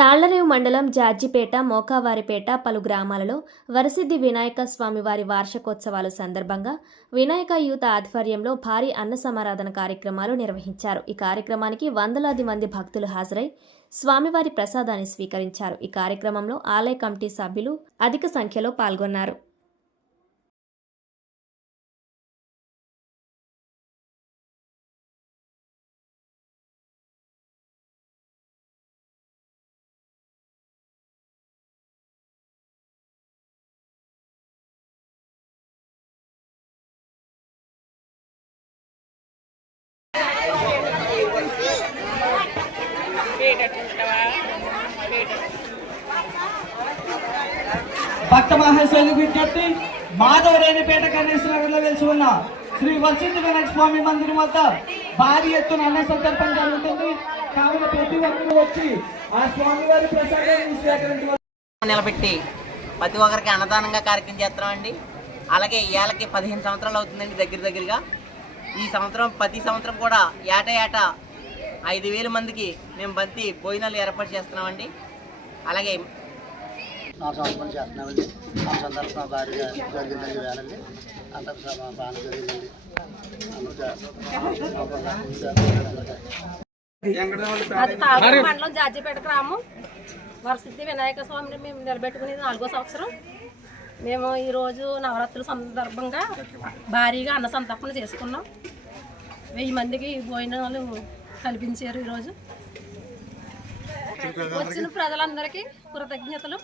తాళ్ళరేవు మండలం జార్జిపేట మోకావారిపేట పలు గ్రామాలలో వరసిద్ధి వినాయక స్వామివారి వార్షికోత్సవాల సందర్భంగా వినాయక యూత ఆధ్వర్యంలో భారీ అన్న సమారాధన కార్యక్రమాలు నిర్వహించారు. ఈ కార్యక్రమానికి వందలాది మంది భక్తులు హాజరై స్వామివారి ప్రసాదాన్ని స్వీకరించారు. ఈ కార్యక్రమంలో ఆలయ కమిటీ సభ్యులు అధిక సంఖ్యలో పాల్గొన్నారు. భక్త మహేశ్వరులకు విజ్ఞప్తి మాధవరేణిపేట గణేష్ నగర్ వెలిసి ఉన్న శ్రీ వరసిద్ధి వినాయక స్వామి మందిరం వద్ద భారీ ఎత్తున అన్న సందర్భం జరుగుతుంది. కావున ప్రతి ఒక్కరు వచ్చి ఆ స్వామివారి ప్రసాదాన్ని స్వీకరించవచ్చు నిలబెట్టి ప్రతి ఒక్కరికి అన్నదానంగా కార్యక్రమం చేస్తామండి అలాగే ఏళ్ళకి పదిహేను సంవత్సరాలు అవుతుందండి దగ్గర దగ్గరగా. ఈ సంవత్సరం ప్రతి సంవత్సరం కూడా ఏటా ఏటా ఐదు వేల మందికి మేము బంతి భోజనాలు ఏర్పాటు చేస్తున్నామండి. అలాగే ఆ సంవత్సరం చేస్తున్నామండి. ఆ సందర్భంగా భారీగా జరిగిందండి వేలండి అందరూ సభ బాగా జరిగిందండి. అందరూ అది తాళూరు మండలం జార్జిపేట గ్రామం. వరసిద్ధి వినాయక స్వామిని మేము నిలబెట్టుకునేది నాలుగో సంవత్సరం. మేము ఈరోజు నవరాత్రుల సందర్భంగా భారీగా అన్న సంతర్పణ చేసుకున్నాం. వెయ్యి మందికి భోజనాలు కల్పించారు ఈరోజు. వచ్చిన ప్రజలందరికీ కృతజ్ఞతలు.